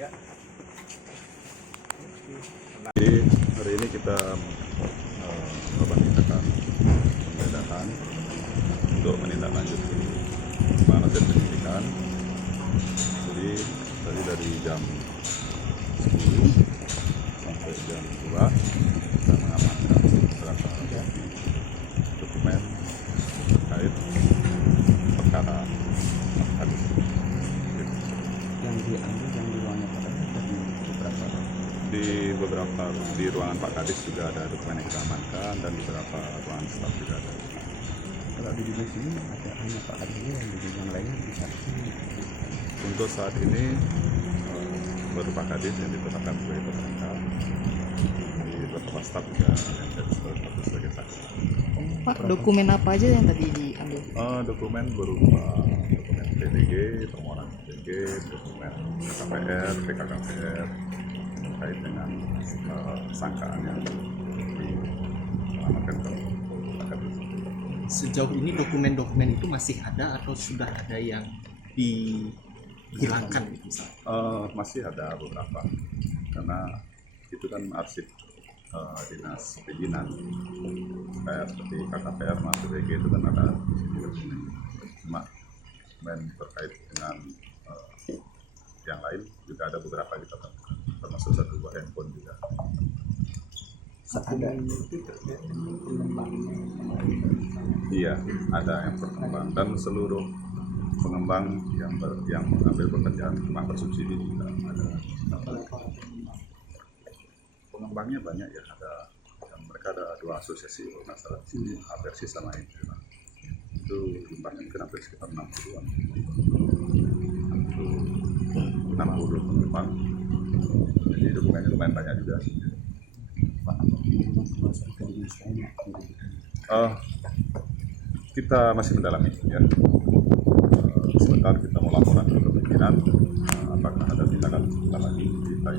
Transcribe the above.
Ya. Jadi hari ini kita membagikan penggeledahan untuk menindaklanjuti penanganan dan penyidikan. Jadi tadi dari jam 10 sampai jam 2 kita mengamankan beberapa dokumen terkait perkara hadis. Yang diambil yang di ruangnya Pak Kadis Di beberapa di ruangan Pak Kadis juga ada dokumen yang kita amankan dan di beberapa ruangan staf juga ada. kalau di dinas ini ada hanya Pak Kadis yang di yang lainnya bisa Untuk saat ini baru Pak Kadis yang ditetapkan sebagai tersangka. Di beberapa staf juga ada yang jadi sebagai saksi. Pak, dokumen apa aja yang tadi diambil? Dokumen berupa dokumen PDG, permohonan PDG, dokumen KPR, PKKPR terkait dengan sangkaan yang dialamatkan ke Pak Kadis. Sejauh ini dokumen-dokumen itu masih ada atau sudah ada yang dihilangkan misalnya? Masih ada beberapa karena itu kan arsip dinas perizinan kayak seperti KKPR masuk PDG itu kan ada di sini dokumen. Cuma terkait dengan yang lain juga ada beberapa kita temukan, termasuk satu buah handphone juga. ada itu terkait dengan pengembangan. Iya, ada yang berkembang dan seluruh pengembang yang mengambil pekerjaan memang bersubsidi juga ada. Pengembangnya banyak ya, ada yang mereka ada 2 asosiasi kalau nggak salah di sini, Apersi sama Intra. Itu jumlahnya mungkin hampir sekitar 60-an. 60 pengembang. Jadi dokumennya lumayan banyak juga. Pak, masuk ke dinas lainnya. Kita masih mendalami ya. Sebentar kita mau laporan ke pimpinan apakah ada tindakan lagi kita